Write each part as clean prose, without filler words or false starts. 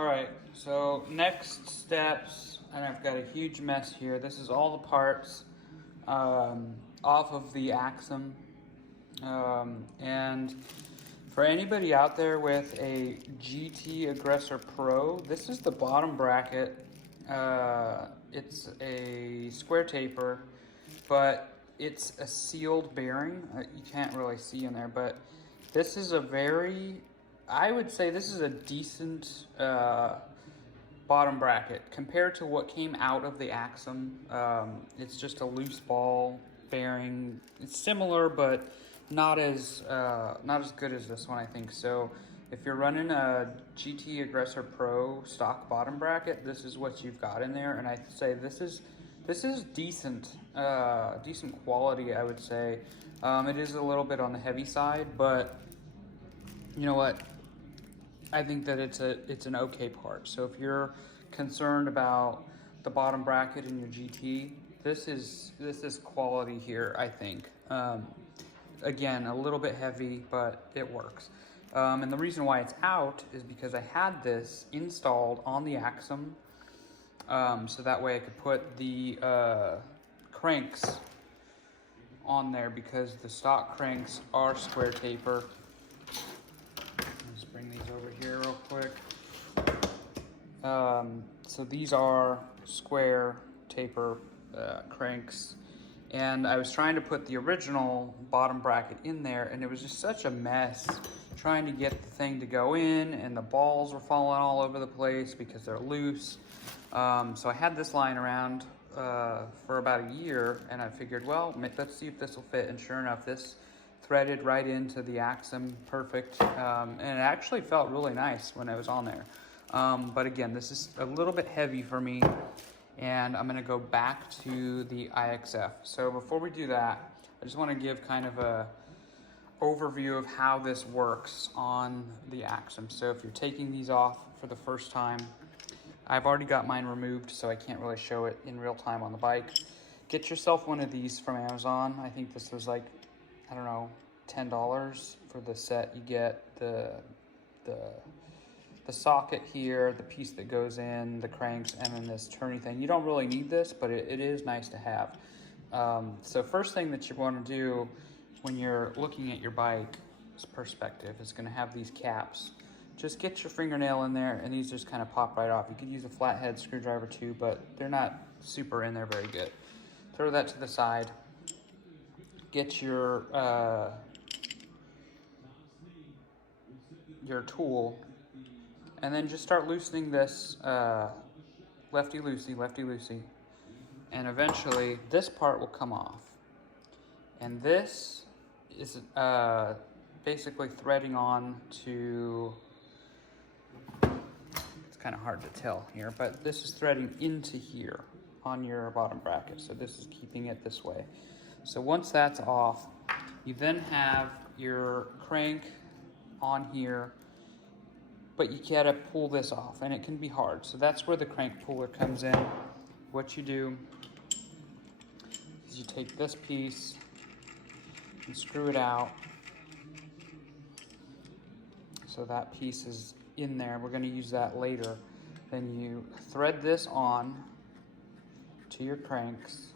All right, so next steps, and I've got a huge mess here. This is all the parts off of the Axum. And for anybody out there with a GT Aggressor Pro, this is the bottom bracket. It's a square taper, but it's a sealed bearing. You can't really see in there, but this is a very, I would say this is a decent bottom bracket compared to what came out of the Axum. It's just a loose ball bearing. It's similar, but not as good as this one, I think. So if you're running a GT Aggressor Pro stock bottom bracket, this is what you've got in there, and I'd say this is decent quality, I would say. It is a little bit on the heavy side, but you know what? I think that it's an okay part. So if you're concerned about the bottom bracket in your GT, this is quality here, I think. Again, a little bit heavy, but it works. And the reason why it's out is because I had this installed on the Axum, so that way I could put the cranks on there, because the stock cranks are square taper. Let's bring these over here real quick. So these are square taper cranks, and I was trying to put the original bottom bracket in there, and it was just such a mess trying to get the thing to go in, and the balls were falling all over the place because they're loose. So I had this lying around for about a year, and I figured, well, let's see if this will fit, and sure enough, this threaded right into the Axum, perfect, and it actually felt really nice when I was on there. But again, this is a little bit heavy for me, and I'm gonna go back to the IXF. So before we do that, I just wanna give kind of a overview of how this works on the Axum. So if you're taking these off for the first time, I've already got mine removed, so I can't really show it in real time on the bike. Get yourself one of these from Amazon. I think this was like, I don't know, $10 for the set. You get the socket here, the piece that goes in, the cranks, and then this turny thing. You don't really need this, but it is nice to have. So first thing that you want to do when you're looking at your bike's perspective is going to have these caps. Just get your fingernail in there, and these just kind of pop right off. You could use a flathead screwdriver too, but they're not super in there very good. Throw that to the side. Get your tool, and then just start loosening this lefty-loosey, lefty-loosey, and eventually this part will come off. And this is basically threading on to, it's kind of hard to tell here, but this is threading into here on your bottom bracket. So this is keeping it this way. So once that's off, you then have your crank on here, but you gotta pull this off, and it can be hard. So that's where the crank puller comes in. What you do is you take this piece and screw it out. So that piece is in there. We're gonna use that later. Then you thread this on to your cranks,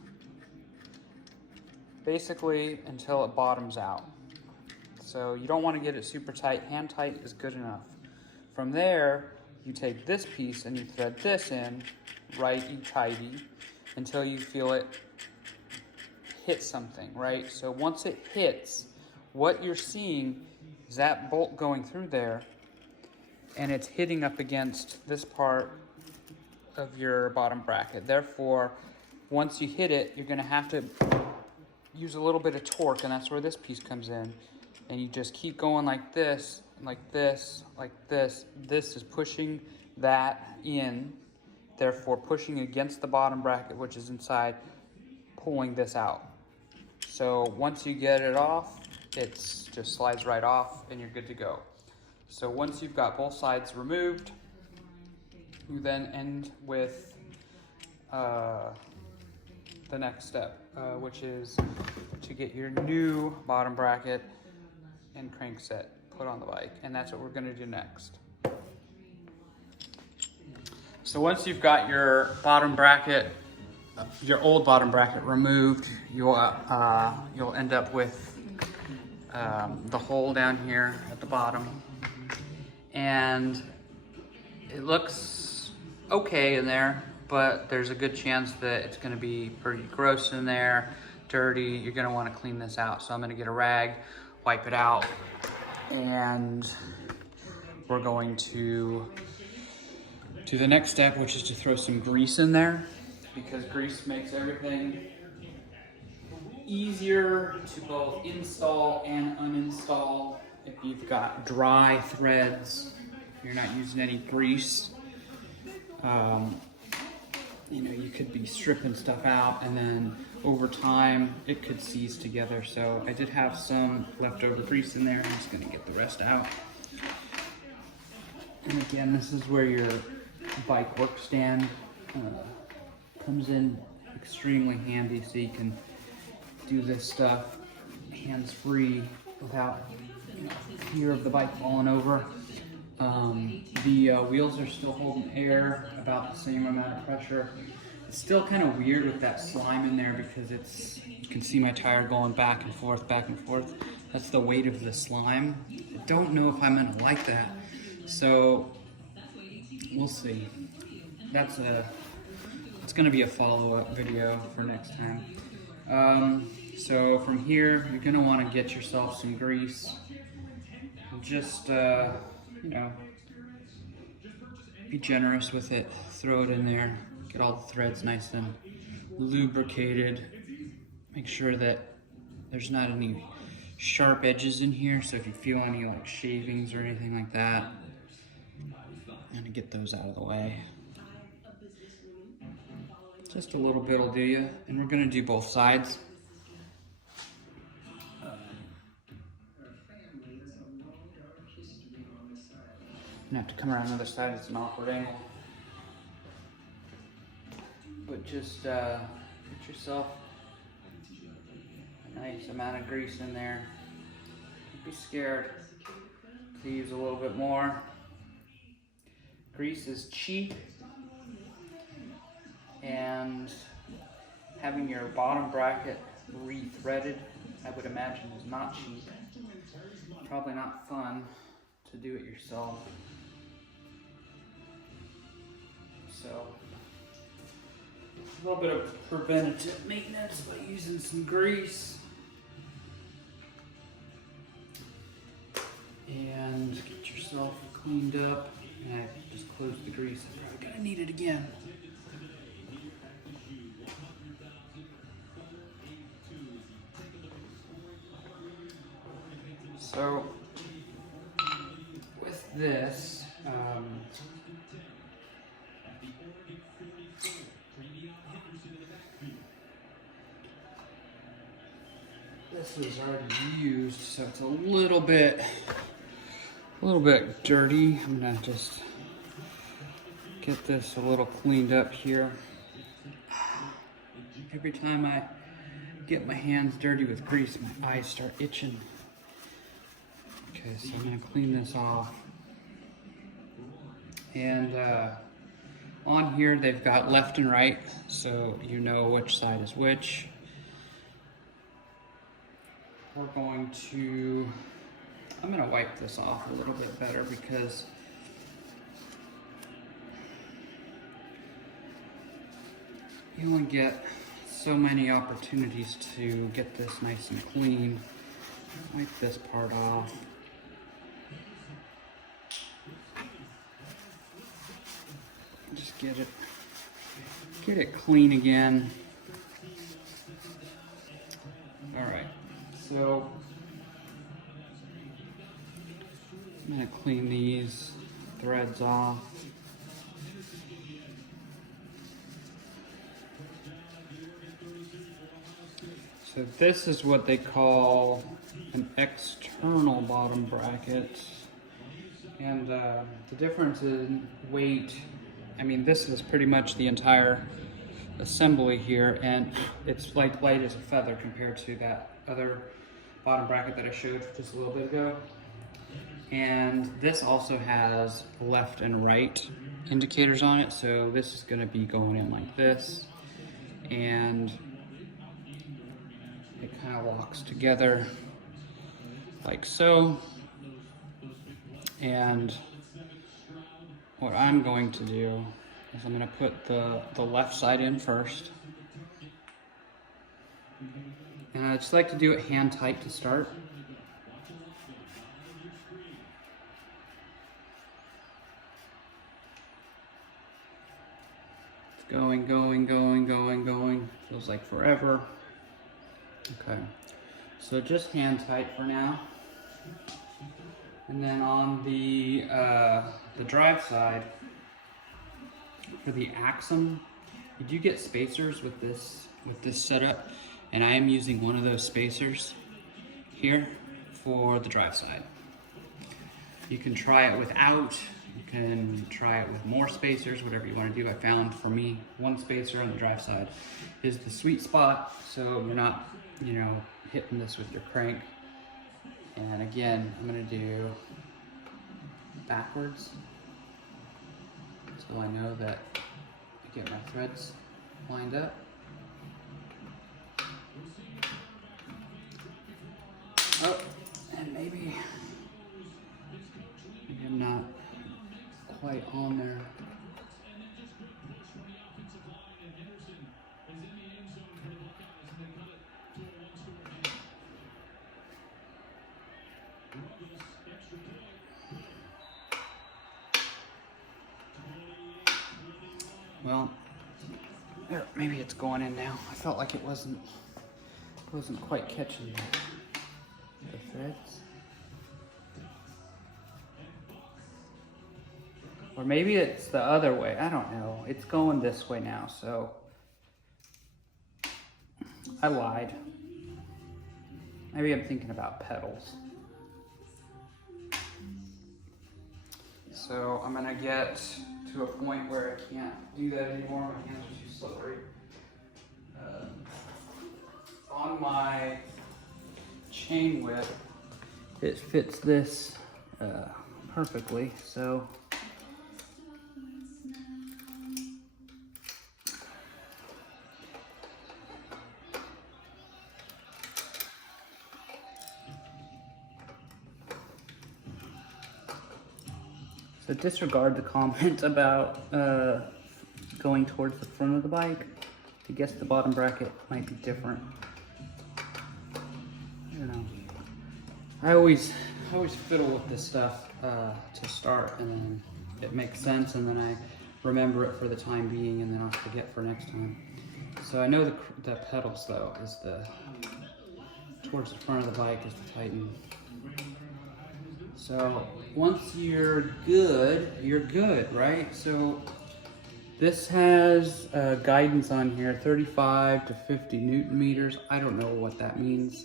basically until it bottoms out. So you don't want to get it super tight. Hand tight is good enough. From there, you take this piece and you thread this in righty-tighty until you feel it hit something, right? So once it hits, what you're seeing is that bolt going through there, and it's hitting up against this part of your bottom bracket. Therefore, once you hit it, you're gonna have to use a little bit of torque, and that's where this piece comes in. And you just keep going like this, like this, like this. This is pushing that in, therefore pushing against the bottom bracket, which is inside, pulling this out. So once you get it off, it just slides right off and you're good to go. So once you've got both sides removed, you then end with the next step, which is to get your new bottom bracket and crank set put on the bike, and that's what we're going to do next. So once you've got your bottom bracket, your old bottom bracket removed, you'll end up with the hole down here at the bottom. And it looks okay in there, but there's a good chance that it's gonna be pretty gross in there, dirty. You're gonna wanna clean this out. So I'm gonna get a rag, wipe it out, and we're going to do the next step, which is to throw some grease in there, because grease makes everything easier to both install and uninstall. If you've got dry threads, if you're not using any grease, you know, you could be stripping stuff out and then over time it could seize together. So I did have some leftover grease in there. I'm just gonna get the rest out. And again, this is where your bike work stand comes in extremely handy, so you can do this stuff hands-free without, you know, fear of the bike falling over. The wheels are still holding air, about the same amount of pressure. It's still kind of weird with that slime in there because you can see my tire going back and forth, back and forth. That's the weight of the slime. I don't know if I'm gonna like that. So we'll see. It's gonna be a follow-up video for next time. So from here, you're gonna wanna get yourself some grease. Just, you know, be generous with it. Throw it in there. Get all the threads nice and lubricated. Make sure that there's not any sharp edges in here. So if you feel any like shavings or anything like that, I'm gonna get those out of the way. Just a little bit will do you. And we're gonna do both sides. I'm gonna have to come around the other side. It's an awkward angle. But just get yourself a nice amount of grease in there. Don't be scared to use a little bit more. Grease is cheap, and having your bottom bracket re-threaded, I would imagine, is not cheap. Probably not fun to do it yourself. So, a little bit of preventative maintenance by using some grease. And get yourself cleaned up. And I just closed the grease. I'm probably gonna need it again. So, with this, this is already used, so it's a little bit dirty. I'm gonna just get this a little cleaned up here. Every time I get my hands dirty with grease, my eyes start itching. Okay, so I'm gonna clean this off. And on here they've got left and right, so you know which side is which. We're going to, I'm gonna wipe this off a little bit better because you only get so many opportunities to get this nice and clean. Wipe this part off. Just get it clean again. All right, so I'm gonna clean these threads off. So this is what they call an external bottom bracket. And the difference in weight, I mean, this is pretty much the entire assembly here, and it's like light as a feather compared to that other bottom bracket that I showed just a little bit ago. And this also has left and right indicators on it. So this is gonna be going in like this. And it kind of locks together like so. And what I'm going to do is I'm going to put the left side in first. And I just like to do it hand tight to start. It's going, going, going, going, going. Feels like forever. Okay, so just hand tight for now. And then on the drive side, for the Axum, you do get spacers with this setup, and I am using one of those spacers here for the drive side. You can try it without, you can try it with more spacers, whatever you want to do. I found for me, one spacer on the drive side is the sweet spot, so you're not, you know, hitting this with your crank. And again, I'm going to do backwards, so I know that I get my threads lined up. Oh, and maybe I'm not quite on there. Well, there, maybe it's going in now. I felt like it wasn't quite catching the threads. Or maybe it's the other way. I don't know. It's going this way now, so I lied. Maybe I'm thinking about pedals. So I'm gonna get to a point where I can't do that anymore. My hands are too slippery. On my chain whip, it fits this perfectly. So disregard the comment about going towards the front of the bike. I guess the bottom bracket might be different. I don't know. I always fiddle with this stuff to start, and then it makes sense, and then I remember it for the time being, and then I'll forget for next time. So I know the pedals though is towards the front of the bike is the Titan. So once you're good, right? So this has guidance on here, 35 to 50 Newton meters. I don't know what that means.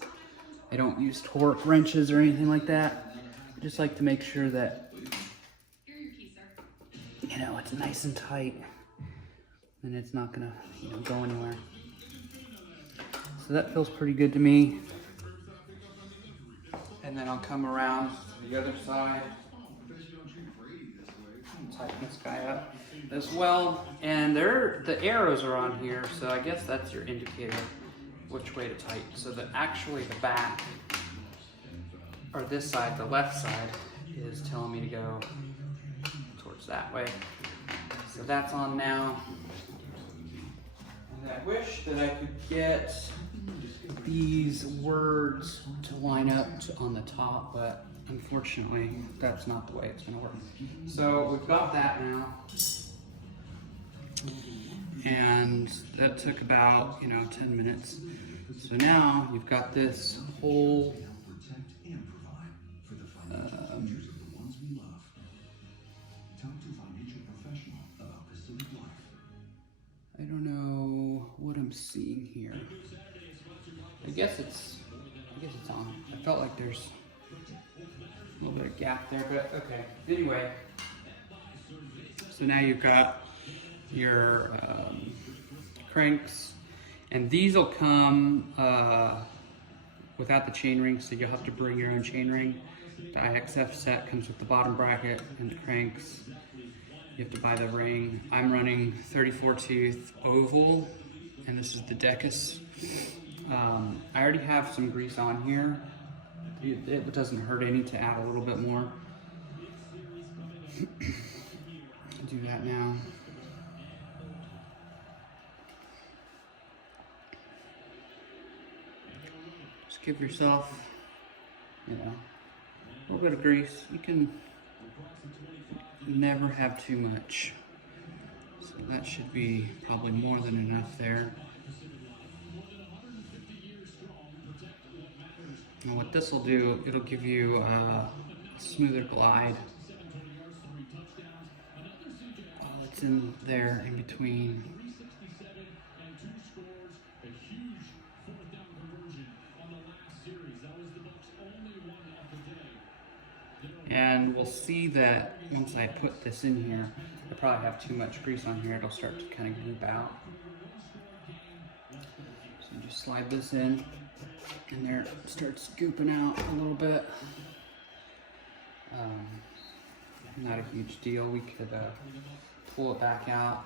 I don't use torque wrenches or anything like that. I just like to make sure that, you know, it's nice and tight and it's not gonna, you know, go anywhere. So that feels pretty good to me. And then I'll come around to the other side and tighten this guy up as well. And the arrows are on here, so I guess that's your indicator which way to tighten. So that actually the back, or this side, the left side, is telling me to go towards that way. So that's on now. And I wish that I could get these words to line up on the top, but unfortunately that's not the way it's going to work. So we've got that now, and that took about 10 minutes. So now you've got this whole I don't know what I'm seeing here. I guess it's on. I felt like there's a little bit of gap there, but okay. Anyway, so now you've got your cranks, and these will come without the chain ring, so you'll have to bring your own chain ring. The IXF set comes with the bottom bracket and the cranks. You have to buy the ring. I'm running 34 tooth oval, and this is the Decus. I already have some grease on here. It doesn't hurt any to add a little bit more. Do that now. Just give yourself, a little bit of grease. You can never have too much. So that should be probably more than enough there. And what this will do, it'll give you a smoother glide. It's in there in between. And we'll see that once I put this in here, I probably have too much grease on here, it'll start to kind of goop out. So just slide this in, and there it starts gooping out a little bit. Not a huge deal. We could pull it back out,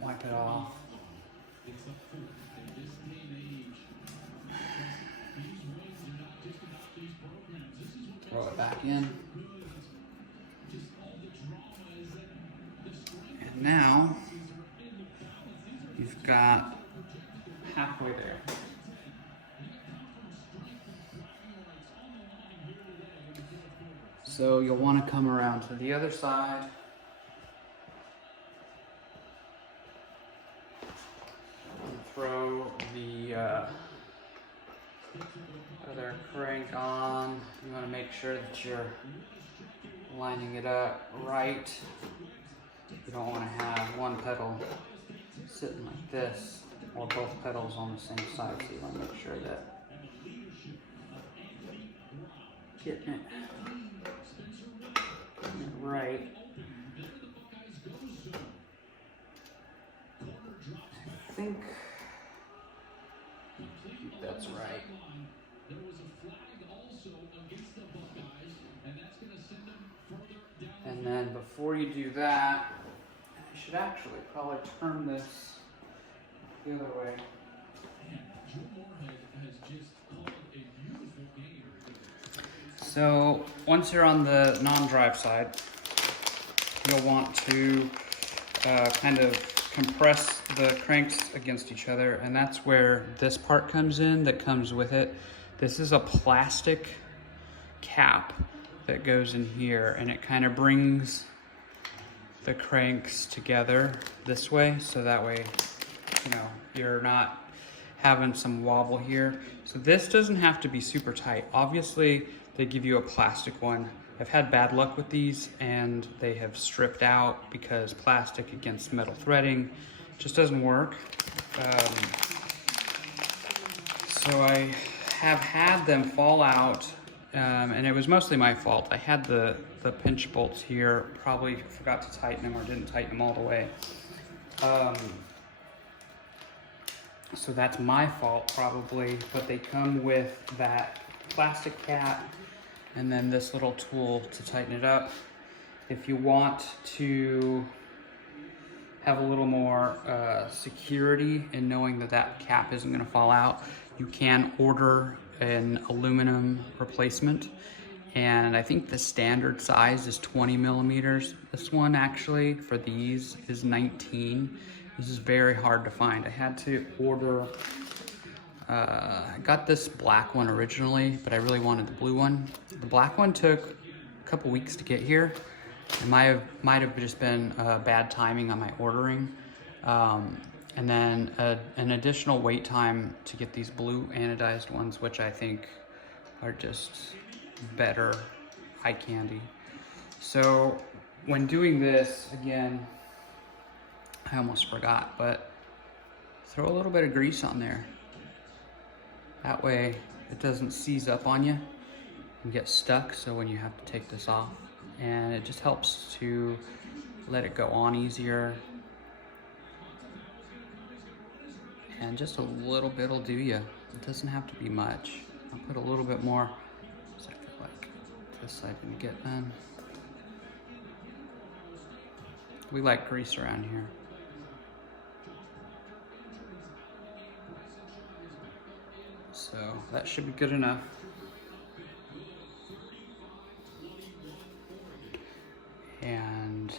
wipe it off. Throw it back in. And now you've got halfway there. So you'll want to come around to the other side. And throw the other crank on. You want to make sure that you're lining it up right. You don't want to have one pedal sitting like this or both pedals on the same side. So you want to make sure that getting it right. I think that's right. And then before you do that, I should actually probably turn this the other way. So once you're on the non-drive side, you'll want to kind of compress the cranks against each other, and that's where this part comes in that comes with it. This is a plastic cap that goes in here, and it kind of brings the cranks together this way, so that way, you're not having some wobble here. So this doesn't have to be super tight. Obviously, they give you a plastic one. I've had bad luck with these, and they have stripped out because plastic against metal threading just doesn't work. So I have had them fall out, and it was mostly my fault. I had the pinch bolts here, probably forgot to tighten them or didn't tighten them all the way. So that's my fault probably, but they come with that plastic cap and then this little tool to tighten it up. If you want to have a little more security in knowing that that cap isn't gonna fall out, you can order an aluminum replacement. And I think the standard size is 20 millimeters. This one actually, for these, is 19. This is very hard to find. I had to order, I got this black one originally, but I really wanted the blue one. The black one took a couple weeks to get here. It might have just been bad timing on my ordering. And then an additional wait time to get these blue anodized ones, which I think are just better eye candy. So when doing this, again, I almost forgot, but throw a little bit of grease on there. That way it doesn't seize up on you and get stuck, so when you have to take this off. And it just helps to let it go on easier. And just a little bit will do you. It doesn't have to be much. I'll put a little bit more, so I feel like this side didn't get done. We like grease around here. So that should be good enough. And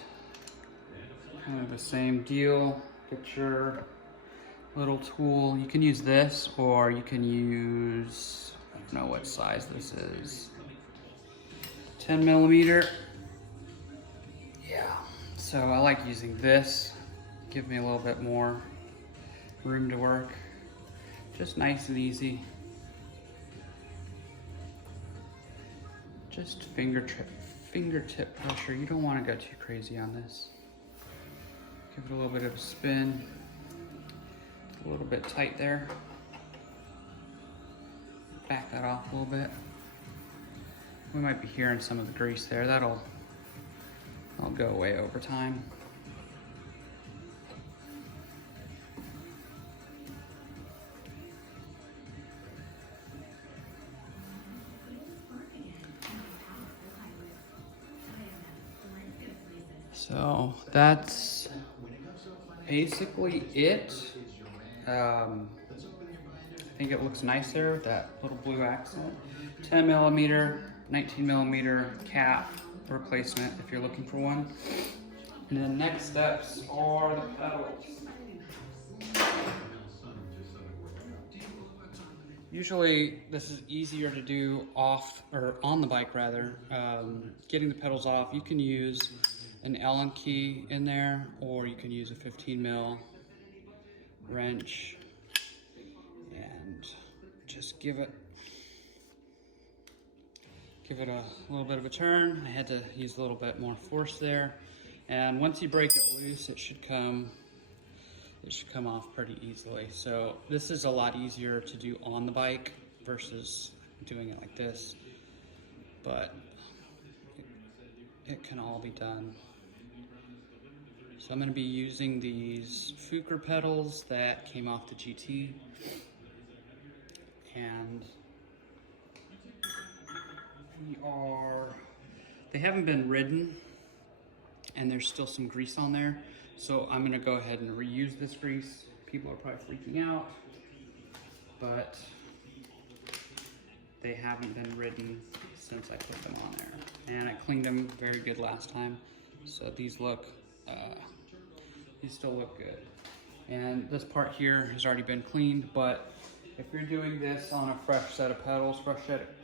kind of the same deal. Get your little tool. You can use this, or you can use, I don't know what size this is. 10 millimeter. Yeah. So I like using this. Give me a little bit more room to work. Just nice and easy. Just fingertip pressure. You don't want to go too crazy on this. Give it a little bit of a spin. It's a little bit tight there. Back that off a little bit. We might be hearing some of the grease there. That'll go away over time. So that's basically it. I think it looks nice there with that little blue accent. 10 millimeter, 19 millimeter cap replacement if you're looking for one. And the next steps are the pedals. Usually this is easier to do off, or on the bike rather. Getting the pedals off, you can use an Allen key in there, or you can use a 15 mil wrench and just give it a little bit of a turn. I had to use a little bit more force there. And once you break it loose, it should come off pretty easily. So this is a lot easier to do on the bike versus doing it like this, but it can all be done. So I'm going to be using these Fuker pedals that came off the GT, and they haven't been ridden, and there's still some grease on there. So I'm going to go ahead and reuse this grease. People are probably freaking out, but they haven't been ridden since I put them on there. And I cleaned them very good last time. So these still look good. And this part here has already been cleaned, but if you're doing this on a fresh set of pedals, fresh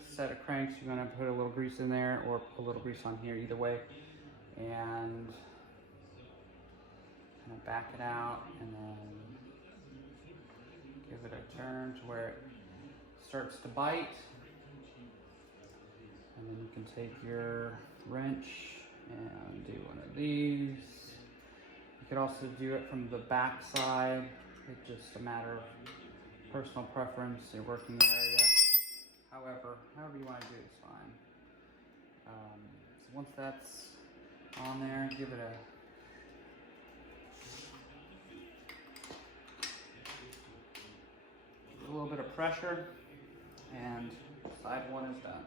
set of cranks, you're gonna put a little grease in there or a little grease on here, either way. And kind of back it out and then give it a turn to where it starts to bite. And then you can take your wrench and do one of these. You could also do it from the back side. It's just a matter of personal preference, your working area. However you want to do it is fine. So once that's on there, give it a little bit of pressure, and side one is done.